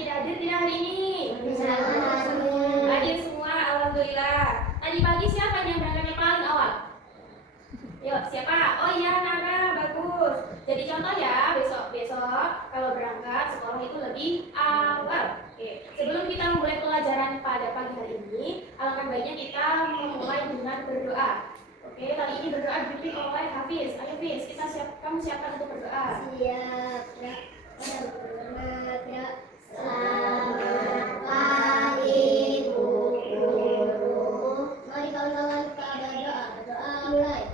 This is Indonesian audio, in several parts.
tidak hadir tidak hari ini? Hadir semua, alhamdulillah. Tadi pagi siapa yang berangkatnya paling awal? Yuk, siapa? Oh iya, Nara, bagus. Jadi contoh ya, besok kalau berangkat sekolah itu lebih awal. Oke, sebelum kita memulai pelajaran pada pagi hari ini, alangkah baiknya kita memulai dengan berdoa. Oke, kali ini berdoa dipimpin oleh Hafiz. Ayo Hafiz, kamu siapkan untuk berdoa. Siap, ya. Selamat pagi Bu Guru. Mari kawan-kawan kita berdoa. Berdoa mulai.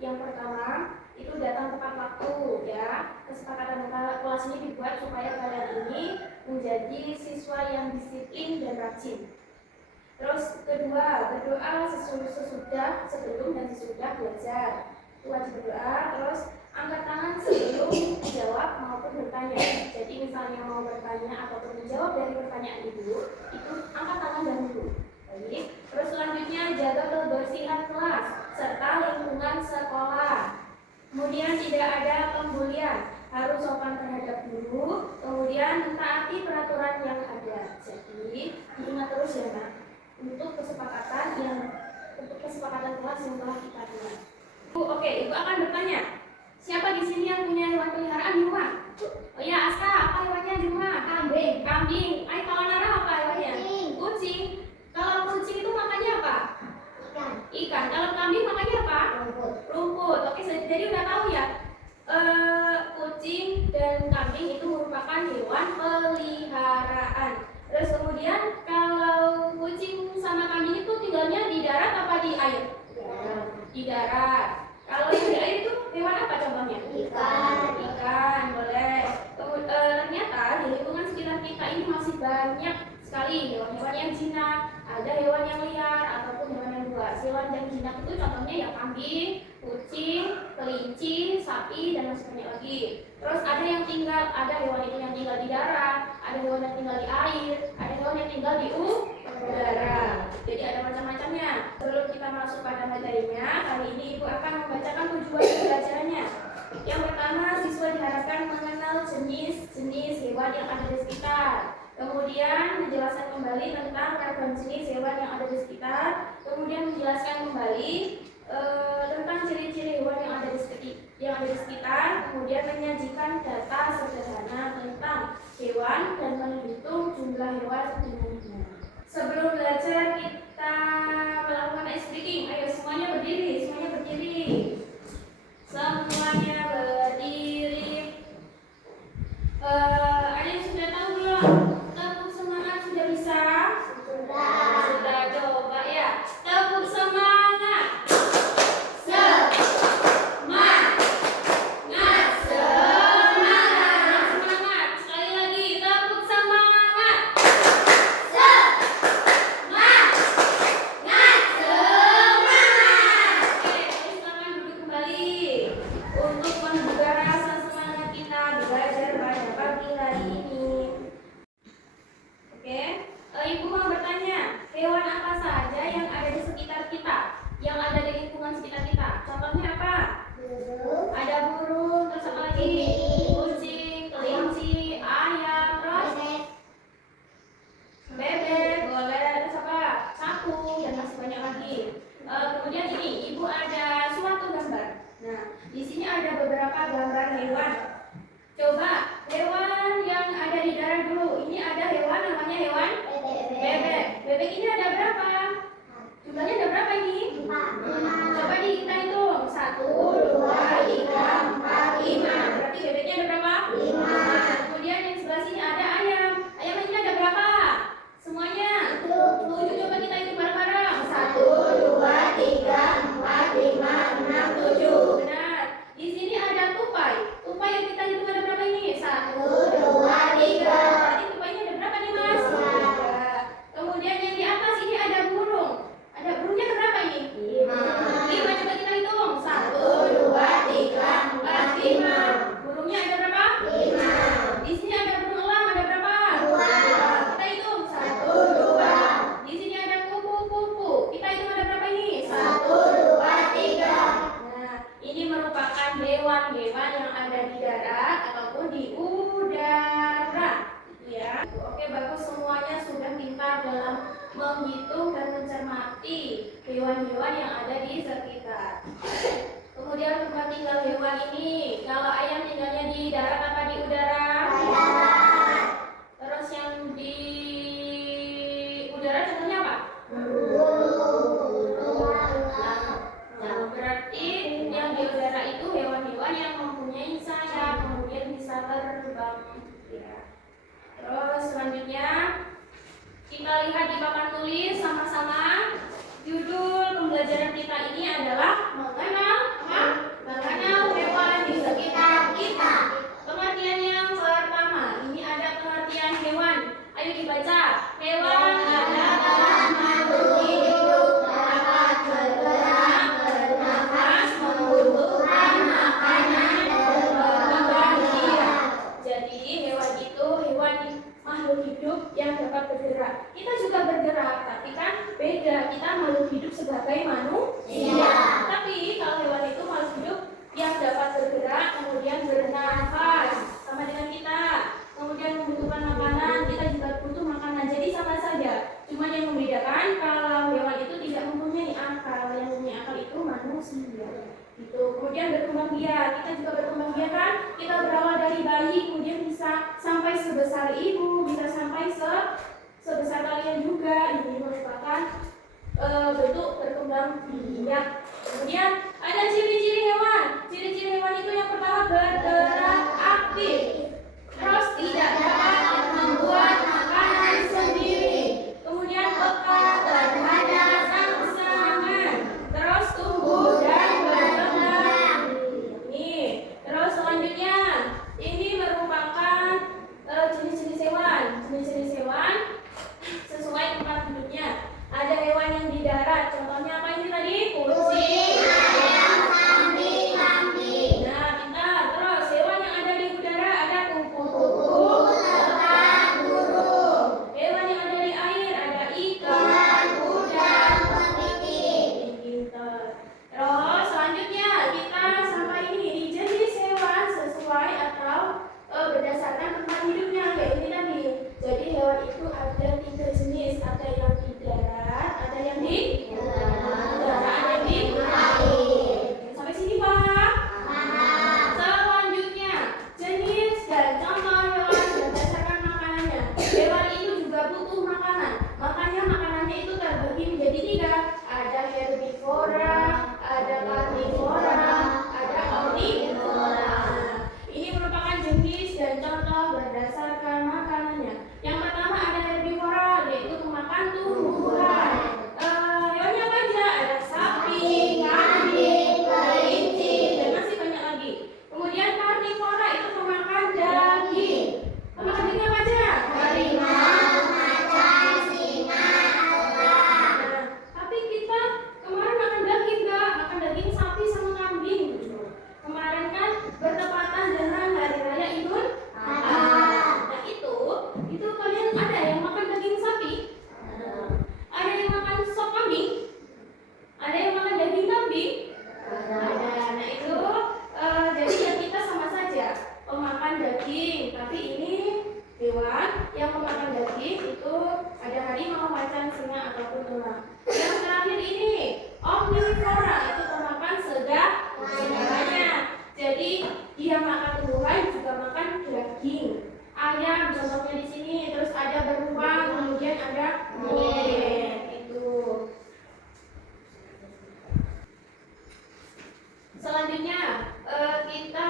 Yang pertama itu datang tepat waktu ya. Kesepakatan kelas ini dibuat supaya kalian ini menjadi siswa yang disiplin dan rajin. Terus kedua, berdoa sesudah, sebelum dan sesudah belajar. Itu wajib berdoa. Terus angkat tangan sebelum menjawab maupun bertanya. Jadi misalnya mau bertanya ataupun menjawab dari pertanyaan ibu, itu angkat tangan dahulu. Baik. Terus selanjutnya jaga kebersihan kelas serta lingkungan sekolah. Kemudian tidak ada pembulian, harus sopan terhadap guru. Kemudian mentaati peraturan yang ada. Jadi diingat terus ya Nak, untuk kesepakatan kelas yang telah kita buat. Oke, Ibu akan bertanya, siapa di sini yang punya hewan peliharaan di rumah? Oh ya, Aska, apa hewannya di rumah? Kambing. Kambing. Ayo kalau Nara apa hewannya? Kucing. Kalau kucing itu makannya apa? Ikan. Kalau kambing makannya apa? Rumput. Oke, jadi udah tahu ya. Kucing dan kambing itu merupakan hewan peliharaan. Terus kemudian kalau kucing sama kambing itu tinggalnya di darat apa di air? Di darat. Kalau yang di air itu hewan apa contohnya? Ikan, boleh. Ternyata di lingkungan sekitar kita ini masih banyak sekali hewan-hewan yang jinak. Ada hewan yang liar ataupun hewan yang buas. Hewan yang jinak itu contohnya ya kambing, kucing, kelinci, sapi, dan masih banyak lagi. Terus ada hewan itu yang tinggal di darat, ada hewan yang tinggal di air, ada hewan yang tinggal di udara. Jadi ada macam-macamnya. Sebelum kita masuk pada materinya, kali ini Ibu akan membacakan tujuan pembelajarannya. Yang pertama, siswa diharapkan mengenal jenis-jenis hewan yang ada di sekitar. Kemudian menjelaskan kembali tentang ragam jenis hewan yang ada di sekitar. Kemudian menjelaskan kembali tentang ciri-ciri hewan yang ada di sekitar. Kemudian menyajikan data sederhana tentang hewan dan menghitung jumlah hewan dengan benar. Sebelum belajar kita melakukan ice breaking. Ayo semuanya berdiri, Semuanya berdiri. Ada yang sudah tahu belum? Tepuk semangat sudah bisa? Sudah coba ya. Tepuk semangat. Semangat. Sekali lagi tepuk semangat. hewan-hewan yang ada di darat ataupun di udara. Ya, oke, bagus, semuanya sudah pintar dalam menghitung dan mencermati hewan-hewan yang ada di sekitar. Kemudian tempat tinggal hewan ini, kalau ayam tinggalnya di darat apa di udara? Darat. Terus yang di udara contohnya apa? Nah, berarti yang di udara itu hewan-hewan yang mempunyai sayap, kemudian bisa terbang. Ya. Terus selanjutnya kita lihat di papan tulis sama-sama. Judul pembelajaran kita ini adalah mengenal hewan di sekitar kita. Pengertian yang pertama, ini ada pengertian hewan. Ayo dibaca. Hewan adalah makhluk hidup dapat bergerak, bernafas, membutuhkan makanan, berbahagia. Jadi hewan itu hewan makhluk hidup yang dapat bergerak. Kita juga bergerak, tapi kan beda. Kita makhluk hidup sebagai manusia. Tapi kalau hewan itu makhluk hidup yang dapat bergerak, kemudian bernafas, sama dengan kita. Kemudian membutuhkan makanan, kita juga butuh makanan. Jadi sama saja. Cuma yang membedakan kalau hewan itu tidak mempunyai akal. Yang mempunyai akal itu manusia. Gitu. Kemudian berkembang biak, kita juga berkembang biak kan? Kita berawal dari bayi, kemudian bisa sampai sebesar ibu, bisa sampai sebesar kalian juga. Ini merupakan bentuk berkembang biak. Kemudian ada ciri-ciri hewan. Ciri-ciri hewan itu yang pertama bergerak aktif, terus tidak dapat membuat makanan sendiri, kemudian peka terhadap rangsangan, terus tumbuh dan berkembang. Nih, terus selanjutnya ini merupakan jenis-jenis hewan. Jenis-jenis hewan sesuai tempat hidupnya. Ada hewan yang di darat, contohnya apa ini tadi? Kucing, ayam, kambing, kambing. Nah, pintar. Terus hewan yang ada di udara ada kupu-kupu, lebah, burung. Hewan yang ada di air ada ikan, udang, kepiting. Pintar. Terus selanjutnya kita sampai ini di jenis hewan sesuai atau berdasarkan tempat hidupnya kayak ini tadi. Jadi hewan itu ada 3 jenis, ada yang di darat, ada yang di udara, ada yang di air. Sampai sini Pak? Selanjutnya jenis dan contoh hewan berdasarkan makanannya. Hewan itu juga butuh makanan, makanya makanannya itu terbagi menjadi 3. Ada herbivora, ada karnivora, ada omnivora. Ini merupakan jenis dan contoh berdasarkan makanannya. Yang pertama ada herbivora, yaitu memakan tumbuhan. Hewannya apa aja? Ada sapi, kambing, kelinci, dan masih banyak lagi. Kemudian karnivora itu memakan daging. Memakan daging apa aja? Harimau, macan, singa, elang. Nah, tapi kita kemarin makan daging nggak? Makan daging sapi sama kambing. Kemarin kan bertepatan dengan hari raya Idul Adha. Nah itu kalian ada yang makan daging sapi? Ada yang makan sop kambing? Ada yang makan daging kambing? Ada. Nah itu jadi ya kita sama saja pemakan daging. Tapi ini hewan yang memakan daging itu ada harimau, macan, singa ataupun elang. Yang terakhir ini omnivora, itu pemakan segalanya. Jadi dia makan tumbuhan juga makan daging. Ayam contohnya di sini, terus ada beruang, kemudian ada monyet. Itu. Selanjutnya kita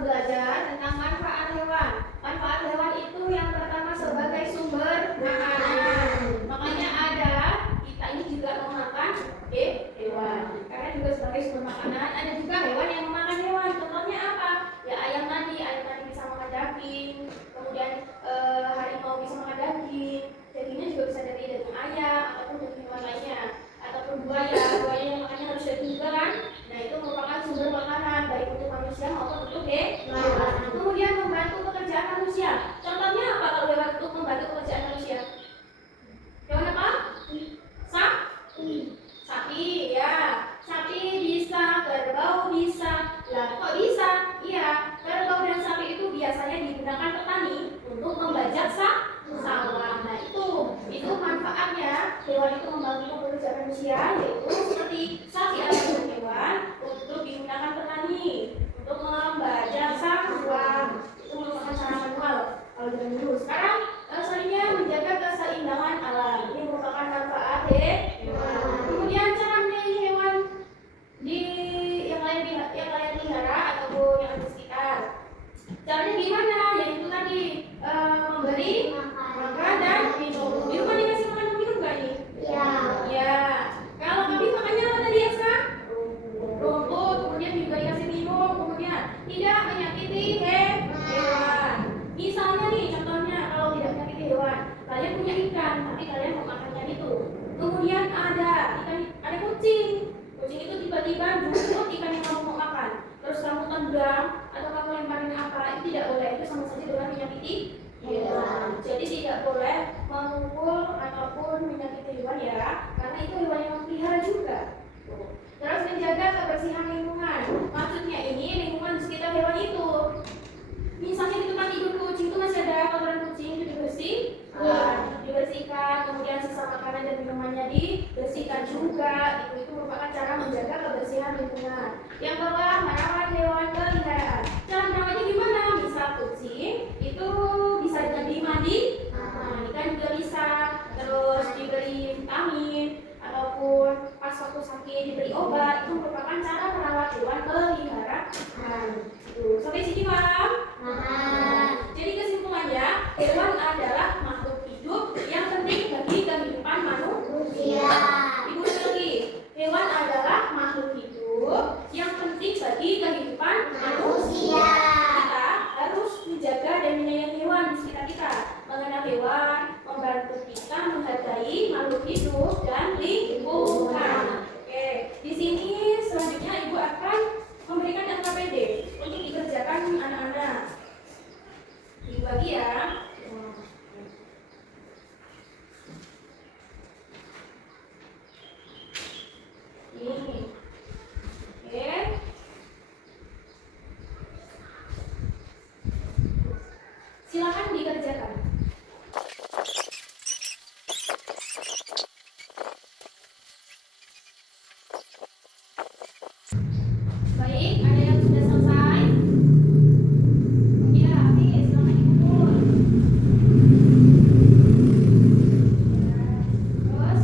belajar tentang manfaat hewan. Manfaat hewan itu yang pertama sebagai sumber makanan. Makanya ada kita ini juga memakan hewan. Karena juga sebagai sumber makanan. Ada juga hewan yang memakan hewan. Contohnya apa? Ya ayam tadi bisa makan daging. Kemudian harimau bisa makan daging. Dagingnya juga bisa dari daging ayam ataupun daging hewan lainnya. Ataupun buaya yang makannya harus daging juga kan. Nah itu merupakan sumber makanan baik untuk manusia maupun untuk hewan. Kemudian membantu pekerjaan manusia. Contohnya apa kalau hewan untuk membantu pekerjaan manusia? Hewan apa? Sapi ya. Sapi bisa, kerbau bisa. Lah kok yang kalian pelihara ataupun yang ada di sekitar. Caranya gimana? Yaitu tadi memberi makan dan minum. Di rumah dikasih makan dan minum nggak nih? Ya. Ya. Kalau kambing makannya apa tadi ya, Kak? Rumput, kemudian juga dikasih minum, kemudian tidak menyakiti hewan. Misalnya nih, contohnya kalau tidak menyakiti hewan, kalian punya ikan, tapi kalian mau makannya itu. Kemudian ada kucing. Kucing itu tiba-tiba jemput ikan yang kamu mau makan. Terus kamu tendang atau kamu lemparin apa, itu tidak boleh. Itu sama saja dengan menyakiti hewan. Jadi tidak boleh memukul ataupun menyakiti hewan ya, karena itu hewan yang pelihara juga. Terus menjaga kebersihan lingkungan. Maksudnya ini lingkungan di sekitar hewan itu. Misalnya di tempat tidur kucing itu masih ada kotoran kucing, itu dibersihkan, kemudian sisa makanan dan minumannya dibersihkan juga. Itu merupakan cara menjaga kebersihan lingkungan. Yang kedua, merawat hewan peliharaan. Cara merawatnya gimana? Misal kucing itu bisa dimandikan juga bisa, terus diberi vitamin ataupun pas waktu sakit diberi obat. Itu merupakan cara merawat hewan peliharaan. Sampai sini paham? Jadi kesimpulannya, hewan adalah makhluk hidup yang penting bagi kehidupan manusia. Ibu lagi, hewan adalah makhluk hidup yang penting bagi kehidupan manusia. Kita harus menjaga dan menyayangi hewan di sekitar kita. Mengenal hewan membantu kita menghargai makhluk hidup dan lingkungan. Oke, di sini selanjutnya Ibu akan memberikan LKPD untuk dikerjakan anak-anak. Dibagi ya. Ini. Oke. Silakan dikerjakan. Baik, ada yang sudah selesai? Ya, habis, silakan dikumpul. Terus?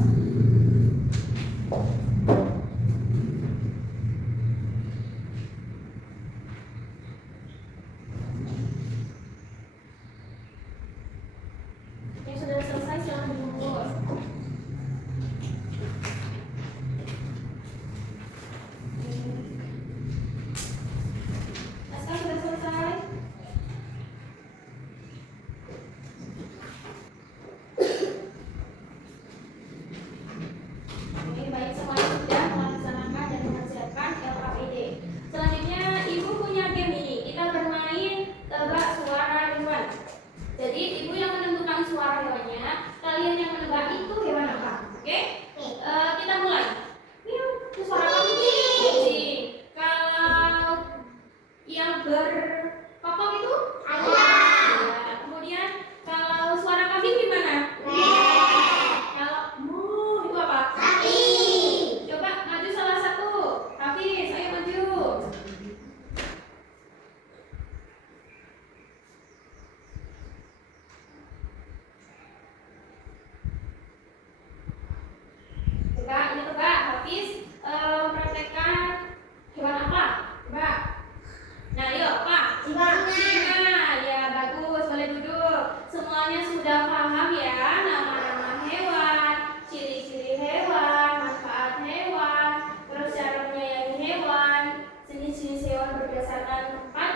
Yang sudah selesai silakan dikumpul. Naskah sudah selesai? Oke, baik, semuanya sudah melaksanakan dan mengerjakan LKPD. Selanjutnya, Ibu punya game ini. Kita bermain tebak suara hewan. Jadi, Ibu yang menentukan suara hewannya, kalian yang menebak itu hewan apa. Oke? Kita mulai. Miau, itu suara kucing. Kalau yang berkokok itu ya. Kemudian kalau suara kambing gimana? Kalau mu itu apa? Coba maju salah satu. Hafiz, ayo maju. Coba ini coba Hafiz praktekkan hewan apa? Coba. Nah, yuk, Pak. Singa. Ya, bagus. Boleh duduk. Semuanya sudah paham ya nama-nama hewan, ciri-ciri hewan, manfaat hewan, terus cara menyayangi hewan, jenis-jenis hewan berdasarkan tempat